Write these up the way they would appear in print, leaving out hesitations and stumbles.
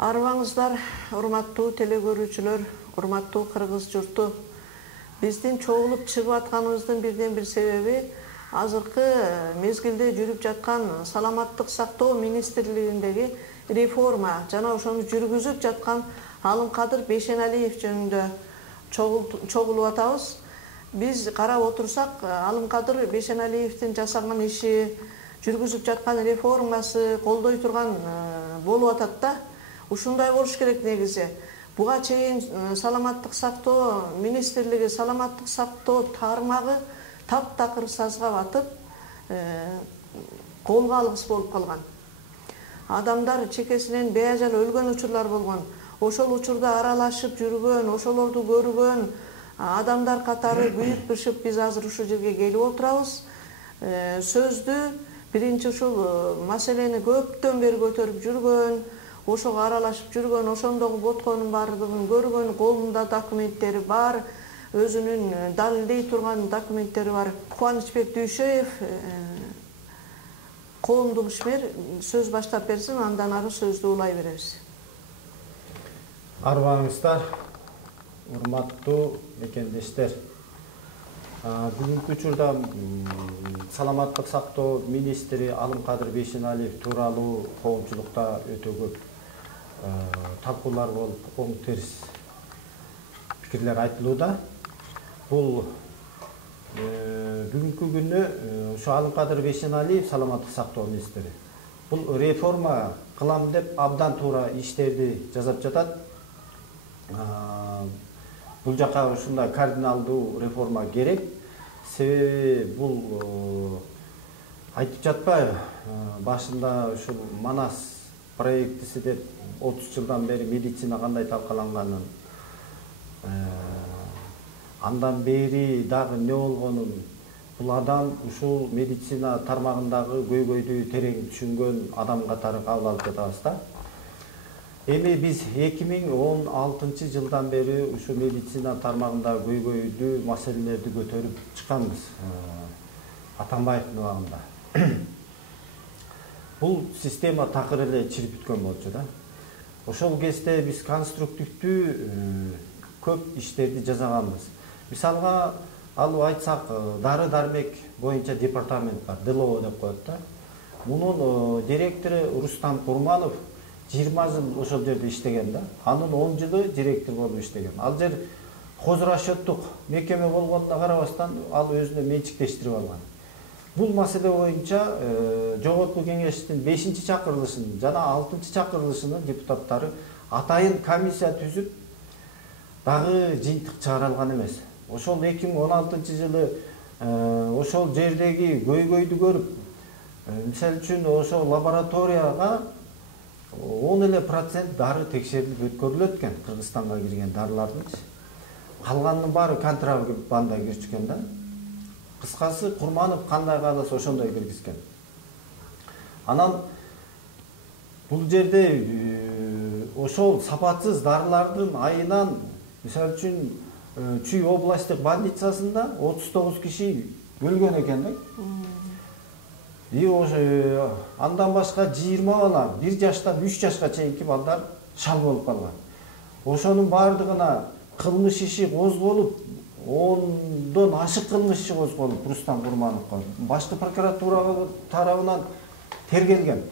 Арыбаңыздар, урматтуу телекөрүүчүлөр, урматтуу кыргыз журту. Биздин чогулуп чыгып атканыбыздын бирден бир себеби азыркы мезгилде жүрүп жаткан саламаттык сактоо министрлигиндеги реформа жана ошону жүргүзүп жаткан Алымкадыр Бейшеналиев жөнүндө чогулуп атабыз. Биз карап отурсак, Алымкадыр Бейшеналиевдин жасаган иши, жүргүзүп жаткан реформасы колдой турган болуп атат да. Ушундай болуш керек негизи. Буга чейин саламаттык сактоо министрлиги, саламаттык сактоо тармагы таптакыр сазга батып, колго алгыс болуп калган. Адамдар чекесинен бейажал өлгөн учурлар болгон. Ошол учурда аралашып жүргөн, ошолорду көргөн адамдар катары büyük бышып биз азыр ушул жерге келип отурабыз. Сөздү биринчи ушул маселени көптөн бери көтөрүп жүргөн, ошого аралашып жүргөн, ошондогу ботконун бардыгын көргөн, колунда документтери бар, өзүнүн далилдей турган документтери бар. Кубанычбек Дүйшөев, коомдук ишмер, сөз баштап берсин, андан ары сөздү улай беребиз. Арыбаңыздар, урматтуу мекендештер. Бүгүнкү учурда саламаттык сактоо министри Алымкадыр Бейшеналиев тууралуу коомчулукта өтө көп талкуулар болуп, оң терс пикирлер айтылууда. Бул бүгүнкү күнү ушу Алымкадыр Бейшеналиев саламаттык сактоо министри бул реформа кылам деп абдан туура иштерди жасап жатат. Бул жака ушундай кардиналдуу реформа керек. Себеби бул айтып жатпайбы, башында ушул Манас проектиси деп 30 жылдан бери медицина кандай талкаланганын, андан бери дагы эмне болгонун, бул адам ушул медицина тармагындагы көйгөйдү терең түшүнгөн адам катары кабыл алып жатабыз да. Эми биз 2016 жылдан бери ушу медицина тармагындагы көйгөйдү маселелерди көтөрүп чыкканбыз Атамбаевдин убагында. Бул система такыр эле чирип бүткөн болчу да. Ошол кезде биз конструктивдүү көп иштерди жасаганбыз. Мисалга алып айтсак, дары дармек боюнча департамент бар, ДЛО деп коет да. Мунун директору Рустам Курманов 20 жыл ошол жерде иштеген да. Анын 10 жылы директор болуп иштеген. Ал жер козурашоттук мекеме болгонуна карабастан ал өзүнө менчиктештирип алган. Бул маселе боюнча жогорку кеңештин 5-чакырылышын жана 6-чакырылышынын депутаттары атайын комиссия түзүп дагы жыйынтык чыгара алган эмес. Ошол 2016 жылы ошол жердеги көйгөйдү көрүп, мисалы үчүн ошол лабораторияга 10% дары текшерилип өткөрүлөт экен, Кыргызстанга кирген дарылардын. Калганынын баары контрабанда киришкен да. Кыскасы, Курманов кандай кааласа ошондой киргизген. Анан бул жерде ошол сапатсыз дарылардын айынан, мисалы үчүн Чүй областтык больницасында 39 киши өлгөн экен да. Андан башка 20 бала 1 жаштан 3 жашка чейинки балдар шал болуп калган. Ошонун бардыгына кылмыш иши козголуп, 10дон ашык кылмыш иши козголуп Рустам Курмановго башкы прокуратура тарабынан тергелген.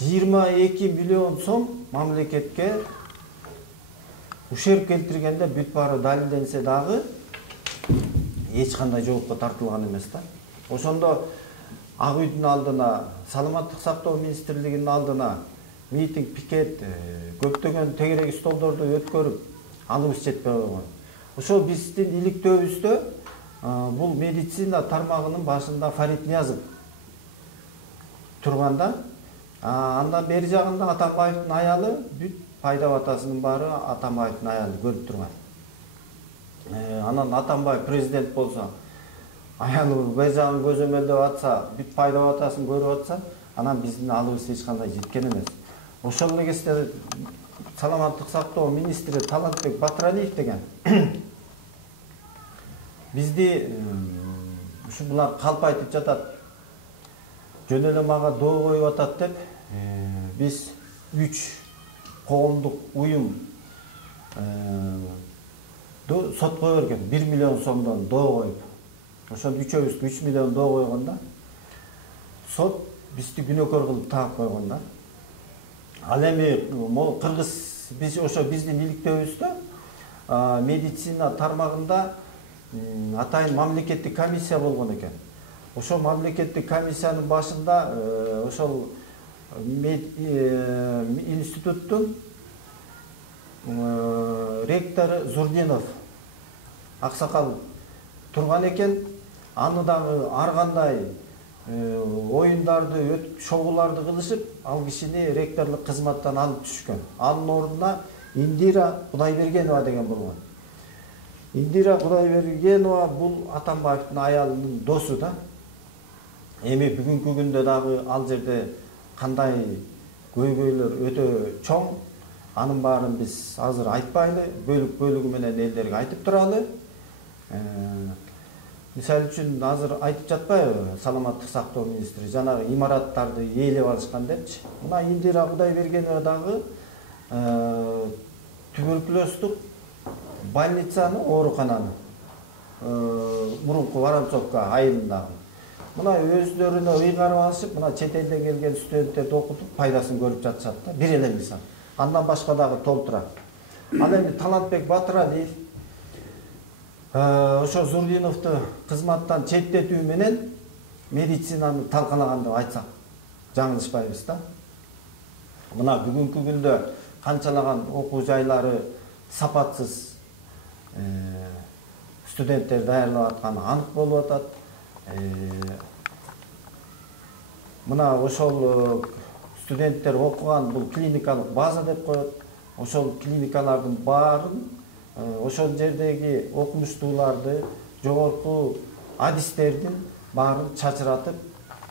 22 миллион сом мамлекетке ушерп келтиргенде бүт баары далилденсе дагы эч кандай жоопко тартылган эмес да. Ошондо Ак үйдүн алдына, саламаттык сактоо министрлигинин алдына митинг, пикет, көптөгөн тегерек столдорду өткөрүп, алыбыз жетпей койгон. Ошол биздин иликтөөбүздө бул медицина тармагынын башында Фарид Ниязов турганда, андан бери жагында Атамбаевдин аялы, бүт пайда батасынын баары Атамбаевдин аялы көрүп турган. Анан Атамбаев президент болсо, аялы бежагын көзөмөлдөп атса, бүт пайда батасын көрүп атса, анан биздин алыбыз эч кандай жеткен эмес. Ошол эле кезде саламаттык сактоо министри Талантбек Батыралиев деген бизди ушу булар калп айтып жатат, жөн эле мага доо коюп атат деп, биз 3 коомдук уюм сотко берген 1 миллион сомдон доо коюп, ошондо үчөөбүзгө 3 миллион доо койгондо сот бизди күнөөкөр кылып таап койгон да. Ал эми могул кыргыз биз ошо биздин иликтөөбүздө медицина тармагында атайын мамлекеттик комиссия болгон экен. Ошол мамлекеттик комиссиянын башында ошол институттун ректору Зурдинов аксакал турган экен. Аны дагы ар кандай оюндарды, шоуларды кылышып, ал кишини ректорлук кызматтан алып түшкөн. Анын ордуна Индира Кудайбергенова деген болгон. Индира Кудайбергенова бул Атамбаевдин аялынын досу да. Эми бүгүнкү күндө дагы ал жерде кандай көйгөйлөр өтө чоң. Анын баарын биз азыр айтпайлы, бөлүк-бөлүгү менен элдерге айтып туралы. Мисалы үчүн азыр айтып жатпайбы, саламаттык сактоо министри жанагы имараттарды ээлеп алышкан депчи. Мына Индира Кудайбергенова дагы туберкулездук больницаны, оорукананы мурунку Воронцовка айылындагы. Мына өздөрүнө ыйгарып алышып, мына чет элден келген студенттерди окутуп пайдасын көрүп жатышат да. Бир эле мисал. Андан башка дагы толтура. Ал эми Талантбек Батыралиев ошо Зурдиновду кызматтан четтетүү менен медицинаны талкалаган деп айтсак жаңылышпайбыз да. Мына бүгүнкү күндө канчалаган окуу жайлары сапатсыз студенттер даярлап атканы анык болуп атат. Мына ошол студенттер окуган бул клиникалык база деп коет. Ошол клиникалардын баарын ошол жердеги окумуштууларды, жогорку адистердин баарын чачыратып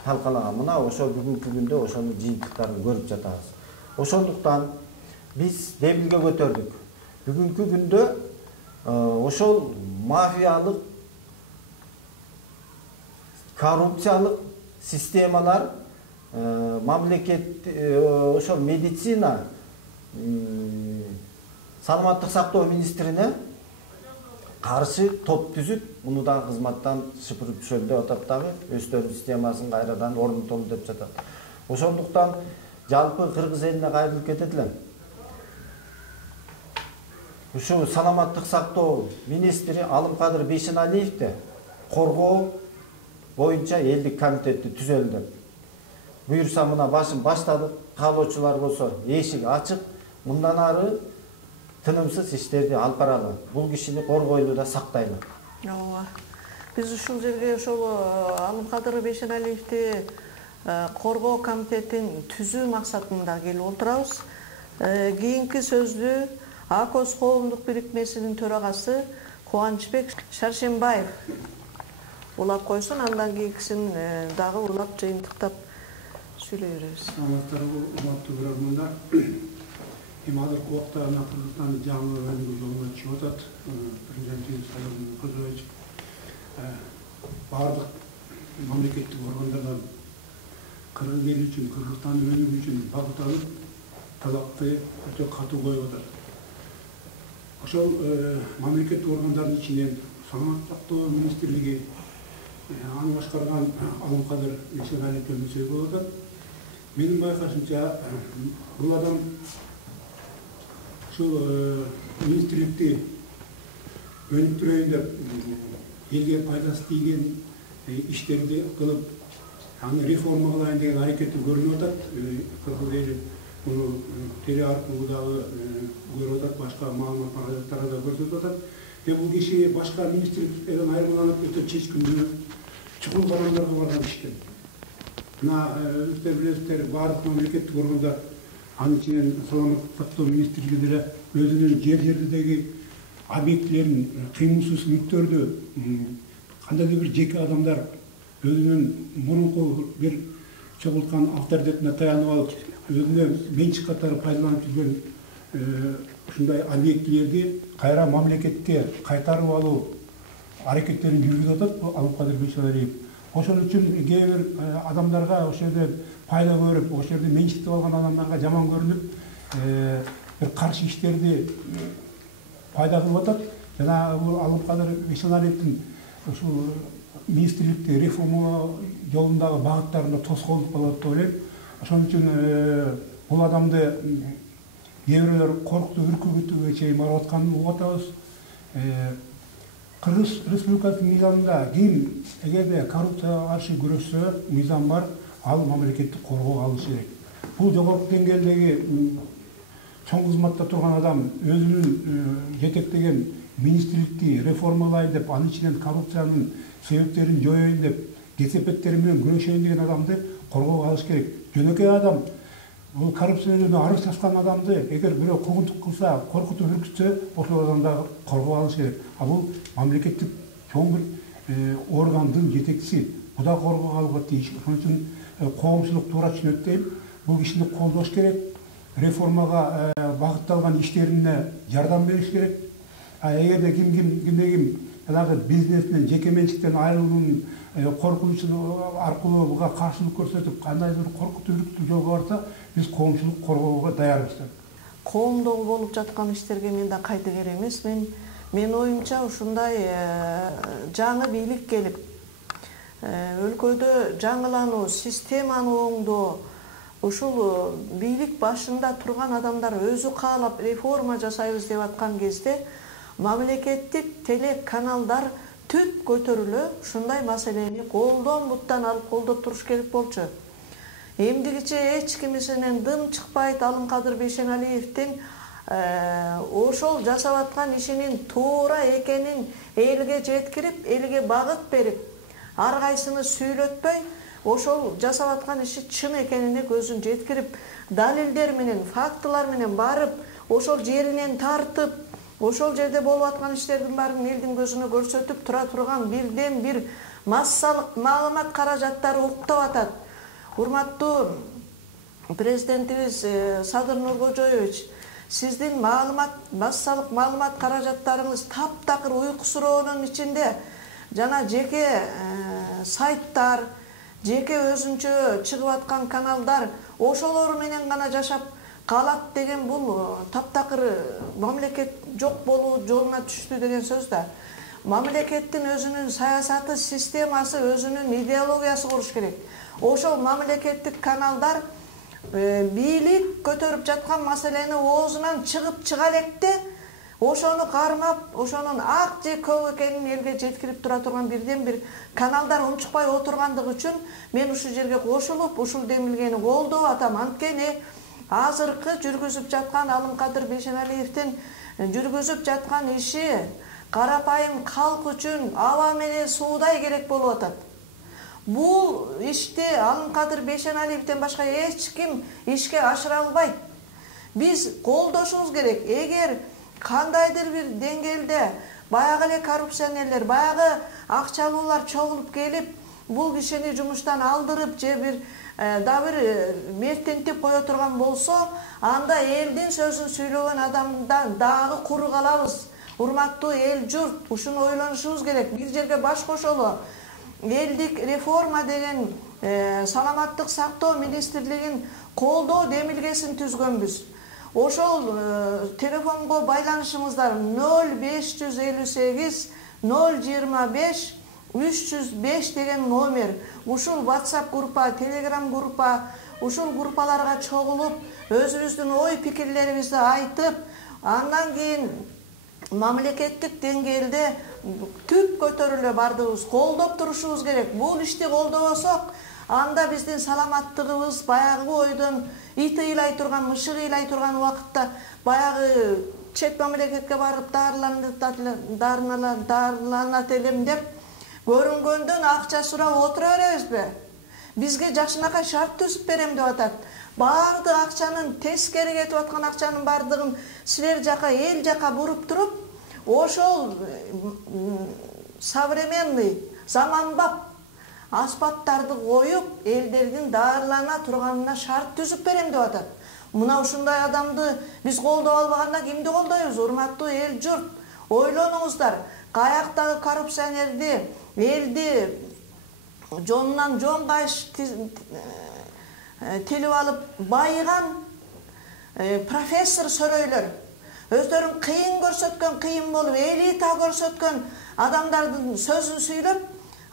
талкалаган. Мына ошо бүгүнкү күндө ошонун жыйынтыктарын көрүп жатабыз. Ошондуктан биз демилге көтөрдүк. Бүгүнкү күндө ошол мафиялык, коррупциялык системалар мамлекет ошол медицина саламаттык сактоо министрине каршы топ түзүп, муну да кызматтан шыпырып түшөлү деп атат дагы, өздөрүнүн системасын кайрадан орнотолу деп жатат. Ошондуктан жалпы кыргыз элине кайрылып кетет элем. Ушу саламаттык сактоо министри Алымкадыр Бейшеналиевди коргоо боюнча элдик комитетти түзөлү деп. Буюрса мына баштадык, каалоочулар болсо эшик ачык, мындан ары тынымсыз иштерди алып баралы. Бул кишини коргойлу да сактайлы. Ооба. Биз ушул жерге ошол Алымкадыр Бейшеналиевди коргоо комитетин түзүү максатында келип отурабыз. Кийинки сөздү АКОС коомдук бирикмесинин төрагасы Кубанычбек Шаршембаев улап койсун, андан кийинкисин дагы улап жыйынтыктап сүйлөй беребиз. Саламаттарбы, урматтуу көрөрмандар. Эми азыркы убакта Кыргызстан жаңы өнүгүү жолуна чыгып атат. Президентибиз Садыр Кызыбаевич бардык мамлекеттик органдардан кыргыз эли үчүн, Кыргызстандын өнүгүү үчүн багыт алып, талапты өтө катуу коюп атат. Ошол мамлекеттик органдардын ичинен саламаттык сактоо министрлиги аны башкарган Алымкадыр Бейшеналиев көмүсөй болуп атат. Менин байкашымча бул адам ушул министрликти өнүктүрөйүн деп элге пайдасы тийген иштерди кылып, аны реформа кылайын деген аракети көрүнүп атат. Кыргыз эли муну теле аркылуу дагы көрүп атат, башка маалыматтар да көрсөтүп атат. Бул киши башка министрликтерден айырмаланып өтө чечкиндүү, чукул карамдарга барган ишкен. Мына өздөрү билесиздер, баардык мамлекеттик органдар, анын ичинен саламаттык сактоо министрлиги деле өзүнүн жер-жердеги объектилерин, кыймылсыз мүлктөрдү кандайдыр бир жеке адамдар өзүнүн мурунку бир чогулткан авторитетине таянып алып, өзүнө менчик катары пайдаланып жүргөн ушундай объектилерди кайра мамлекетке кайтарып алуу аракеттерин жүргүзүп атат Алымкадыр Бейшеналиев. Ошол үчүн кээ бир адамдарга ошол жерде пайда көрүп, ошол жерде менчиктеп алган адамдарга жаман көрүнүп, bir каршы иштерди пайда кылып атат. Жана бул Алымкадыр Бейшеналиевдин ушул министрликти реформа жолундагы багыттарына тоскоолдук болот деп ойлойм. Ошон үчүн бул адамды кээ бирөөлөр коркутуп үркүтүүгө чейин барып атканын угуп атабыз. Кыргыз Республикасынын мыйзамында ким эгерде коррупцияга каршы күрөшсө, мыйзам бар, ал мамлекеттик коргоого алышы керек. Бул жогорку деңгээлдеги чоң кызматта турган адам өзүнүн жетектеген министрликти реформалайын деп, анын ичинен коррупциянын себептерин жоюйн деп, кесепеттери менен күрөшөйүн деген адамды коргоого алыш керек. Жөнөкөй адам, бул коррупцияны арыз чачкан адамды эгер бирөө куугунтук кылса, коркутуп үркүтсө, ошол адамды коргоого алыш керек. А бул мамлекеттик чоң бир органдын жетекчиси, буда коргоого алууга тийиш. Ошон үчүн коомчулук туура түшүнөт дейм. Бул кишини колдош керек. Реформага багытталган иштерине жардам бериш керек. Эгерде ким жанагы бизнесинен, жеке менчиктен айрылуунун коркунучу аркылуу буга каршылык көрсөтүп, кандайдыр коркутуп үркүтүү жолго барса, биз коомчулук коргоого даярбыз. Коомдогу болуп жаткан иштерге мен да кайтыгер эмес. Мен оюмча ушундай жаңы бийлик келип, өлкөдө жаңылануу, системаны оңдоо, ушул бийлик башында турган адамдар өзү каалап реформа жасайбыз деп аткан кезде мамлекеттик телеканалдар түп көтөрүлө ушундай маселени колдон буттан алып колдоп туруш керек болчу. Эмдигиче эч кимисинен дым чыкпайт. Алымкадыр Бейшеналиевдин ошол жасап аткан ишинин туура экенин элге жеткирип, элге багыт берип, ар кайсыны сүйлөтпөй, ошол жасап аткан иши чын экенине көзүн жеткирип, далилдер менен, фактылар менен барып, ошол жеринен тартып, ошол жерде болуп аткан иштердин баарын элдин көзүнө көрсөтүп тура турган бирден бир массалык маалымат каражаттары уктап атат. Урматтуу президентибиз Садыр Нуркожоевич, сиздин массалык маалымат каражаттарыңыз таптакыр уйкусуроонун ичинде жана жеке сайттар, жеке өзүнчө чыгып аткан каналдар ошолор менен гана жашап калат деген бул таптакыр мамлекет жок болуу жолуна түштү деген сөз да. Мамлекеттин өзүнүн саясаты, системасы, өзүнүн идеологиясы болуш керек. Ошол мамлекеттик каналдар бийлик көтөрүп жаткан маселени оозунан чыгып чыга электе ошону кармап, ошонун ак же көк экенин элге жеткирип тура турган бирден бир каналдар унчукпай отургандыгы үчүн мен ушул жерге кошулуп, ушул демилгени колдоп атам. Анткени азыркы жүргүзүп жаткан Алымкадыр Бейшеналиевдин жүргүзүп жаткан иши карапайым калк үчүн аба менен суудай керек болуп атат. Бул ишти Алымкадыр Бейшеналиевден башка эч ким ишке ашыра албайт. Биз колдошубуз керек. Эгер кандайдыр бир деңгээлде баягы эле коррупционерлер, баягы акчалуулар чогулуп келип, бул кишини жумуштан алдырып же бир бир мертентип кое турган болсо, анда элдин сөзүн сүйлөгөн адамдан дагы куру калабыз. Урматтуу эл журт, ушуну ойлонушубуз керек. Бир жерге баш кошолу. Элдик реформа деген саламаттык сактоо министрлигин колдоо демилгесин түзгөнбүз. Ошол телефонго байланышыңыздар 0558 025 305 деген номер. Ушул WhatsApp группа, Telegram группа, ушул группаларга чогулуп, өзүбүздүн ой пикирлерибизди айтып, андан кийин мамлекеттик деңгээлде түп көтөрүлө бардыгыбыз колдоп турушубуз керек. Бул ишти колдобосок, анда биздин саламаттыгыбыз баягы ойдон ит ыйлай турган, мышык ыйлай турган убакытта баягы чет мамлекетке барып дарыланат элем деп көрүнгөндөн акча сурап отура беребизби? Бизге жакшынакай шарт түзүп берем деп атат. Баардык акчанын тескери кетип аткан акчанын баардыгын силер жака, эл жака буруп туруп, ошол современный, заманбап аспаптарды коюп, элдердин дарылана турганына шарт түзүп берем деп атат. Мына ушундай адамды биз колдоп албаганда кимди колдойбуз? Урматтуу эл журт, ойлонуңуздар. Каяктагы коррупционерди, элди жонунан жон кайыш тилип алып байыган профессор сөрөйлөр, өздөрүн кыйын көрсөткөн, кыйын болуп элита көрсөткөн адамдардын сөзүн сүйлөп,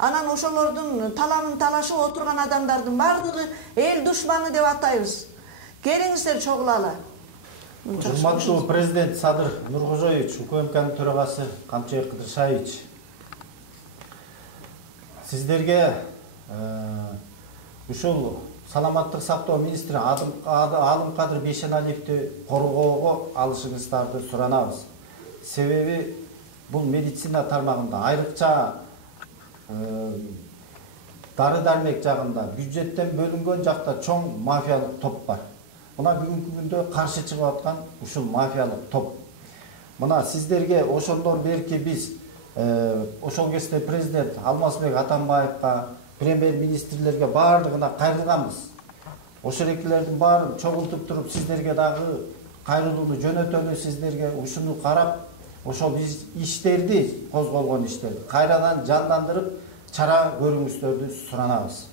анан ошолордун таламын талашып отурган адамдардын бардыгы эл душманы деп атайбыз. Келиңиздер чогулалы. Урматтуу президент Садыр Нуркожоевич, УКМКнын төрагасы Камчыбек Кыдыршаевич, сиздерге ушул саламаттык сактоо министри Алымкадыр Бейшеналиевди коргоого алышыңыздарды суранабыз. Себеби бул медицина тармагында айрыкча дары-дармек жагында бюджеттен бөлүнгөн жакта чоң мафиялык топ бар. Мына бүгүнкү күндө каршы чыгып аткан ушул мафиялык топ. Мына сиздерге ошондор берки биз ошол кезде президент Алмазбек Атамбаевга, премьер-министрлерге бардыгына кайрылганбыз. Ошол экилердин баарын чогултуп туруп сиздерге дагы кайрылууну жөнөтөлү, сиздерге ушуну карап, ошол биз иштерди, козголгон иштерди кайрадан жандандырып чара көрүңүздөрдү суранабыз.